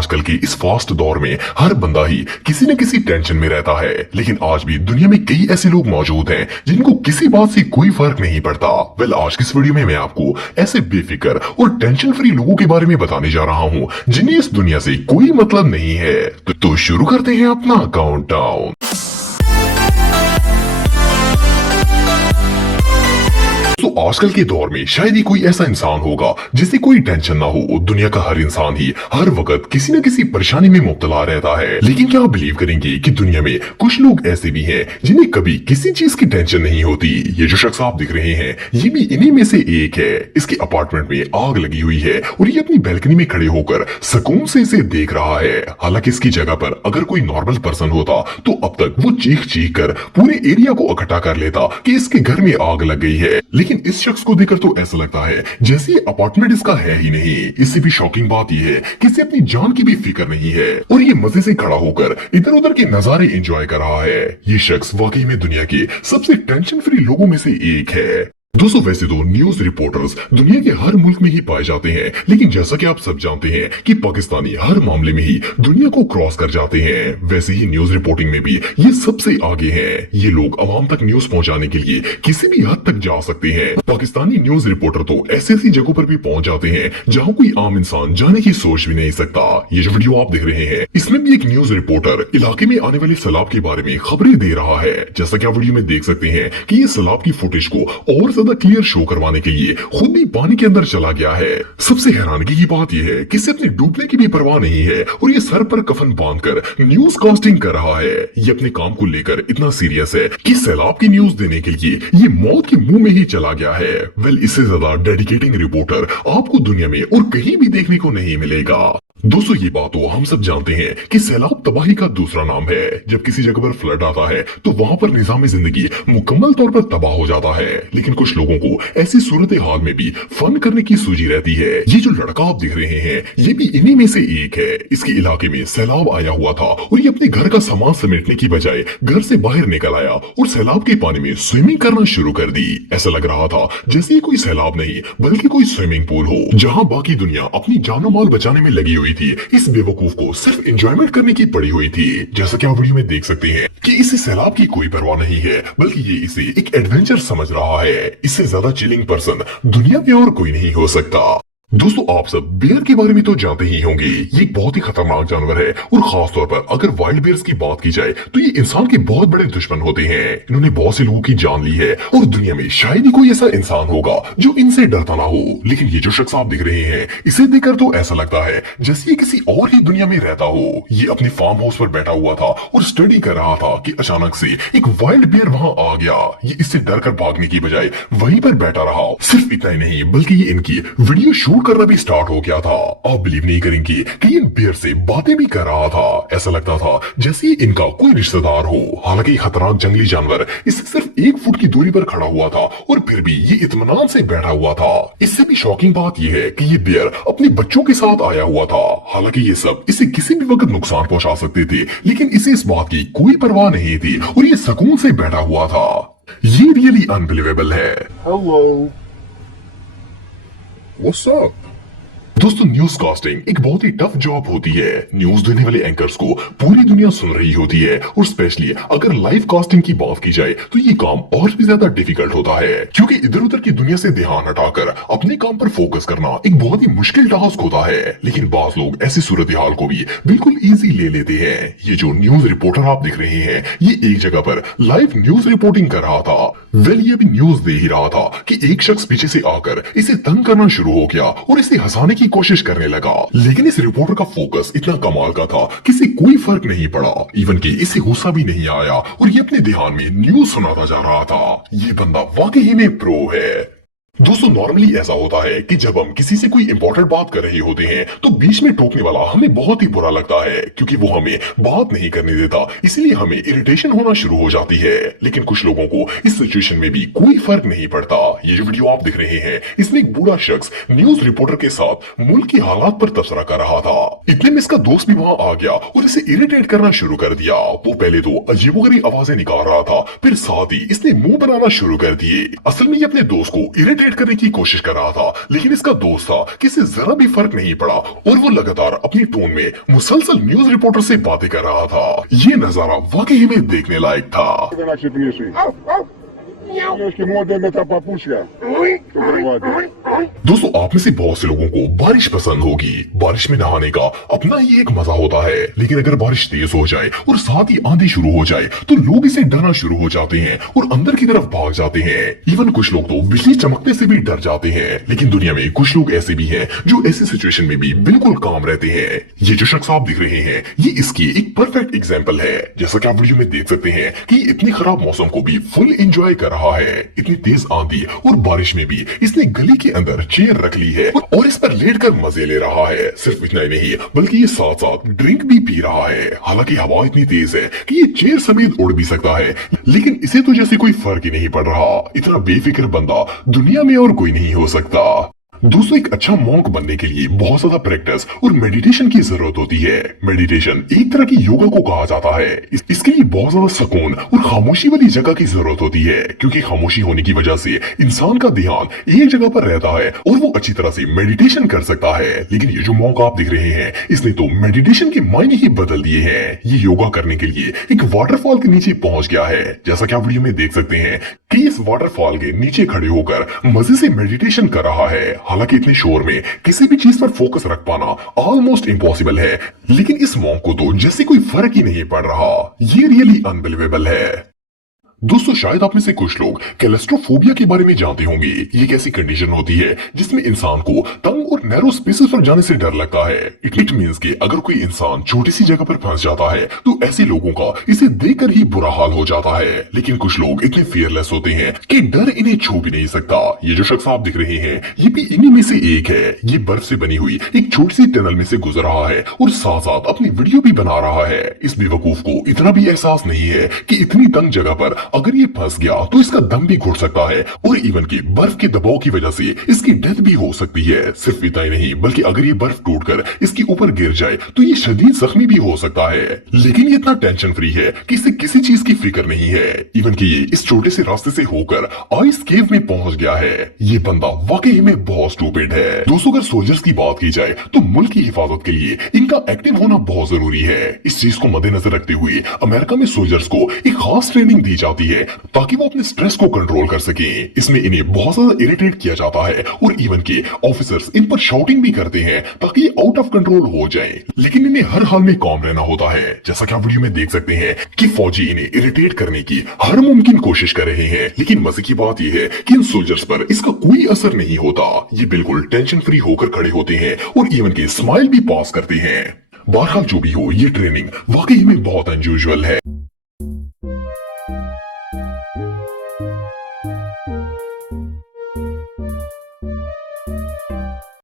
आजकल के इस फास्ट दौर में हर बंदा ही किसी न किसी टेंशन में रहता है, लेकिन आज भी दुनिया में कई ऐसे लोग मौजूद हैं जिनको किसी बात से कोई फर्क नहीं पड़ता। आज की इस वीडियो में मैं आपको ऐसे बेफिक्र और टेंशन फ्री लोगों के बारे में बताने जा रहा हूँ जिन्हें इस दुनिया से कोई मतलब नहीं है। तो शुरू करते हैं अपना काउंटडाउन। तो आजकल के दौर में शायद ही कोई ऐसा इंसान होगा जिसे कोई टेंशन ना हो। दुनिया का हर इंसान ही हर वक्त किसी न किसी परेशानी में मुब्तला रहता है, लेकिन क्या आप बिलीव करेंगे कि दुनिया में कुछ लोग ऐसे भी हैं जिन्हें कभी किसी चीज की टेंशन नहीं होती। ये जो शख्स आप दिख रहे हैं ये भी इन्हीं में से एक है। इसके अपार्टमेंट में आग लगी हुई है और ये अपनी बैल्कनी में खड़े होकर सुकून से इसे देख रहा है। हालांकि इसकी जगह पर अगर कोई नॉर्मल पर्सन होता तो अब तक वो चीख चीख कर पूरे एरिया को इकट्ठा कर लेता कि इसके घर में आग लग गई है। लेकिन इस शख्स को देखकर तो ऐसा लगता है जैसे ये अपार्टमेंट इसका है ही नहीं। इससे भी शॉकिंग बात यह है कि इसे अपनी जान की भी फिक्र नहीं है और ये मजे से खड़ा होकर इधर उधर के नजारे एंजॉय कर रहा है। ये शख्स वाकई में दुनिया के सबसे टेंशन फ्री लोगों में से एक है। दोस्तों वैसे तो न्यूज रिपोर्टर्स दुनिया के हर मुल्क में ही पाए जाते हैं, लेकिन जैसा कि आप सब जानते हैं कि पाकिस्तानी हर मामले में ही दुनिया को क्रॉस कर जाते हैं, वैसे ही न्यूज रिपोर्टिंग में भी ये सबसे आगे हैं। ये लोग आवाम तक न्यूज पहुंचाने के लिए किसी भी हद तक जा सकते हैं। पाकिस्तानी न्यूज रिपोर्टर तो ऐसी ऐसी जगहों पर भी पहुंच जाते हैं जहाँ कोई आम इंसान जाने की सोच भी नहीं सकता। ये जो वीडियो आप देख रहे हैं इसमें भी एक न्यूज रिपोर्टर इलाके में आने वाले सैलाब के बारे में खबरें दे रहा है। जैसा कि आप वीडियो में देख सकते हैं कि ये सैलाब की फुटेज को और ज्यादा क्लियर शो करवाने के लिए खुद भी पानी के अंदर चला गया है। सबसे हैरानगी की बात यह है कि इसे अपने डूबने की भी परवाह नहीं है और ये सर पर कफन बांधकर न्यूज कास्टिंग कर रहा है। ये अपने काम को लेकर इतना सीरियस है कि सैलाब की न्यूज देने के लिए ये मौत के मुंह में ही चला गया है। इससे ज्यादा डेडिकेटिंग रिपोर्टर आपको दुनिया में और कहीं भी देखने को नहीं मिलेगा। दोस्तों ये बात तो हम सब जानते हैं कि सैलाब तबाही का दूसरा नाम है। जब किसी जगह पर फ्लड आता है तो वहां पर निजाम जिंदगी मुकम्मल तौर पर तबाह हो जाता है, लेकिन कुछ लोगों को ऐसी सूरत हाल में भी फन करने की सूझी रहती है। ये जो लड़का आप दिख रहे हैं ये भी इन्हीं में से एक है। इसके इलाके में सैलाब आया हुआ था और ये अपने घर का सामान समेटने की बजाय घर से बाहर निकल आया और सैलाब के पानी में स्विमिंग करना शुरू कर दी। ऐसा लग रहा था जैसे ये कोई सैलाब नहीं बल्कि कोई स्विमिंग पूल हो जहाँ बाकी दुनिया अपनी जानो माल बचाने में लगी हुई थी। इस बेवकूफ को सिर्फ एंजॉयमेंट करने की पड़ी हुई थी। जैसा कि आप वीडियो में देख सकते हैं कि इसे सैलाब की कोई परवाह नहीं है, बल्कि ये इसे एक एडवेंचर समझ रहा है। इससे ज्यादा चिलिंग पर्सन दुनिया में और कोई नहीं हो सकता। दोस्तों आप सब बेयर के बारे में तो जानते ही होंगे। ये एक बहुत ही खतरनाक जानवर है और खास तौर पर अगर वाइल्ड बेयर्स की बात की जाए तो ये इंसान के बहुत बड़े दुश्मन होते हैं। इन्होंने बहुत से लोगों की जान ली है और दुनिया में शायद ही कोई ऐसा इंसान होगा जो इनसे डरता ना हो। लेकिन ये जो शख्स आप दिख रहे हैं इसे देखकर तो ऐसा लगता है जैसे ये किसी और ही दुनिया में रहता हो। ये अपने फार्म हाउस पर बैठा हुआ था और स्टडी कर रहा था कि अचानक से एक वाइल्ड बेयर वहां आ गया। ये इससे डर कर भागने की बजाय वहीं पर बैठा रहा। सिर्फ इतना ही नहीं बल्कि ये इनकी वीडियो शूट करना भी स्टार्ट हो गया था। आप बिलीव नहीं करेंगे कि इन बेयर से बातें भी कर रहा था। ऐसा लगता था जैसे इनका कोई रिश्तेदार हो। हालांकि खतरनाक जंगली जानवर इससे सिर्फ 1 फुट की दूरी पर खड़ा हुआ था और फिर भी ये इत्मीनान से बैठा हुआ था। इससे भी शॉकिंग बात यह है कि ये बेयर अपने बच्चों के साथ आया हुआ था। हालांकि ये सब इसे किसी भी वक्त नुकसान पहुंचा सकते थे, लेकिन इसे इस बात की कोई परवाह नहीं थी और ये सुकून से बैठा हुआ था। ये रियली अनबिलीवेबल है। Hello. What's up? दोस्तों न्यूज कास्टिंग एक बहुत ही टफ जॉब होती है। न्यूज देने वाले एंकर्स को पूरी दुनिया सुन रही होती है और स्पेशली अगर लाइव कास्टिंग की बात की जाए तो ये काम और भी ज्यादा डिफिकल्ट होता है, क्योंकि इधर उधर की दुनिया से ध्यान हटाकर अपने काम पर फोकस करना एक बहुत ही मुश्किल टास्क होता है। लेकिन बाज लोग ऐसी सूरत हाल को भी बिल्कुल इजी ले लेते हैं। ये जो न्यूज रिपोर्टर आप दिख रहे हैं ये एक जगह पर लाइव न्यूज रिपोर्टिंग कर रहा था। ये भी न्यूज दे ही रहा था कि एक शख्स पीछे से आकर इसे तंग करना शुरू हो गया और इसे हंसाने की कोशिश करने लगा। लेकिन इस रिपोर्टर का फोकस इतना कमाल का था कि इसे कोई फर्क नहीं पड़ा, इवन कि इसे गुस्सा भी नहीं आया और ये अपने ध्यान में न्यूज सुनाता जा रहा था। ये बंदा वाकई में प्रो है। दोस्तों नॉर्मली ऐसा होता है कि जब हम किसी से कोई इंपॉर्टेंट बात कर रहे होते हैं तो बीच में टोकने वाला हमें बहुत ही बुरा लगता है, क्योंकि वो हमें बात नहीं करने देता, इसलिए हमें इरिटेशन होना शुरू हो जाती है। लेकिन कुछ लोगों को इस सिचुएशन में भी कोई फर्क नहीं पड़ता। ये जो वीडियो आप दिख रहे हैं इसमें एक बूढ़ा शख्स न्यूज रिपोर्टर के साथ मुल्क की हालात पर तबसरा कर रहा था। इतने में इसका दोस्त भी वहां आ गया और इसे इरिटेट करना शुरू कर दिया। वो पहले तो अजीबोगरीब आवाजें निकाल रहा था, फिर साथ ही इसने मुंह बनाना शुरू कर दिए। असल में ये अपने दोस्त को इरिटेट एस्केलेट करने की कोशिश कर रहा था, लेकिन इसका दोस्त था कि इसे जरा भी फर्क नहीं पड़ा और वो लगातार अपनी टोन में मुसलसल न्यूज रिपोर्टर से बातें कर रहा था। ये नजारा वाकई में देखने लायक था। Наши пришли. Девушки, модная это папушка. दोस्तों, आप में से बहुत से लोगों को बारिश पसंद होगी। बारिश में नहाने का अपना ही एक मजा होता है, लेकिन अगर बारिश तेज हो जाए और साथ ही आंधी शुरू हो जाए तो लोग इसे डरना शुरू हो जाते हैं और अंदर की तरफ भाग जाते हैं। इवन कुछ लोग तो बिजली चमकने से भी डर जाते हैं। लेकिन दुनिया में कुछ लोग ऐसे भी हैं जो ऐसी सिचुएशन में भी बिल्कुल काम रहते हैं। ये जो शख्स आप दिख रहे हैं, ये इसकी एक परफेक्ट एग्जाम्पल है। जैसा कि आप वीडियो में देख सकते हैं कि इतने खराब मौसम को भी फुल एंजॉय कर रहा है। इतनी तेज आंधी और बारिश में भी इसने गली के अंदर चेयर रख ली है और इस पर लेटकर मजे ले रहा है। सिर्फ इतना ही नहीं, बल्कि ये साथ साथ ड्रिंक भी पी रहा है। हालांकि हवा इतनी तेज है कि ये चेयर समेत उड़ भी सकता है, लेकिन इसे तो जैसे कोई फर्क ही नहीं पड़ रहा। इतना बेफिक्र बंदा दुनिया में और कोई नहीं हो सकता। दोस्तों, एक अच्छा मॉन्क बनने के लिए बहुत ज्यादा प्रैक्टिस और मेडिटेशन की जरूरत होती है। मेडिटेशन एक तरह की योगा को कहा जाता है। इसके लिए बहुत ज्यादा सुकून और खामोशी वाली जगह की जरूरत होती है, क्योंकि खामोशी होने की वजह से इंसान का ध्यान एक जगह पर रहता है और वो अच्छी तरह से मेडिटेशन कर सकता है। लेकिन ये जो मॉन्क आप देख रहे हैं, इसने तो मेडिटेशन के मायने ही बदल दिए हैं। ये योगा करने के लिए एक वाटरफॉल के नीचे पहुंच गया है। जैसा कि आप वीडियो में देख सकते हैं कि इस वाटरफॉल के नीचे खड़े होकर मजे से मेडिटेशन कर रहा है। हालांकि इतने शोर में किसी भी चीज पर फोकस रख पाना ऑलमोस्ट इम्पॉसिबल है, लेकिन इस मॉन्क को तो जैसे कोई फर्क ही नहीं पड़ रहा। ये रियली अनबिलीवेबल है। दोस्तों, शायद आप में से कुछ लोग क्लैस्ट्रोफोबिया के बारे में जानते होंगे। ये एक ऐसी कंडीशन होती है जिसमें इंसान को तंग और नैरो स्पेसेस पर जाने से डर लगता है। इट मींस कि अगर कोई इंसान छोटी सी जगह पर फंस जाता है तो ऐसे लोगों का इसे देखकर ही बुरा हाल हो जाता है। लेकिन कुछ लोग इतने फियरलेस होते हैं कि डर इन्हें छू भी नहीं सकता। ये जो शख्स आप दिख रहे हैं, ये भी इन्हीं में से एक है। ये बर्फ से बनी हुई एक छोटी सी टनल में से गुजर रहा है और साथ साथ अपनी वीडियो भी बना रहा है। इस बेवकूफ को इतना भी एहसास नहीं है कि इतनी तंग जगह पर अगर ये फंस गया तो इसका दम भी घुट सकता है और इवन कि बर्फ के दबाव की वजह से इसकी डेथ भी हो सकती है। सिर्फ इतना ही नहीं, बल्कि अगर ये बर्फ टूटकर इसके ऊपर गिर जाए तो ये शदीद जख्मी भी हो सकता है। लेकिन ये इतना टेंशन फ्री है कि इसे किसी चीज की फिक्र नहीं है। इवन कि ये इस छोटे से रास्ते से होकर आइस केव में पहुंच गया है। ये बंदा वाकई में बहुत स्टूपिड है। दोस्तों, अगर सोल्जर्स की बात की जाए तो मुल्क की हिफाजत के लिए इनका एक्टिव होना बहुत जरूरी है। इस चीज को मद्देनजर रखते हुए अमेरिका में सोल्जर्स को एक खास ट्रेनिंग दी जाती है ताकि वो अपने स्ट्रेस को कंट्रोल कर सके। इसमें इन्हें बहुत ज्यादा इरिटेट किया जाता है और इवन के ऑफिसर्स इन पर शाउटिंग भी करते हैं ताकि ये आउट ऑफ कंट्रोल हो जाएं। लेकिन इन्हें हर हाल में काम रहना होता है। जैसा कि आप वीडियो में देख सकते हैं कि फौजी इन्हें इरिटेट करने की हर मुमकिन कोशिश कर रहे हैं, लेकिन मजे की बात यह है कि इन सोल्जर्स पर इसका कोई असर नहीं होता। ये बिल्कुल टेंशन फ्री होकर खड़े होते हैं और इवन के स्माइल भी पास करते हैं। बहरहाल जो भी हो, ये ट्रेनिंग वाकई में बहुत अनयूजुअल है।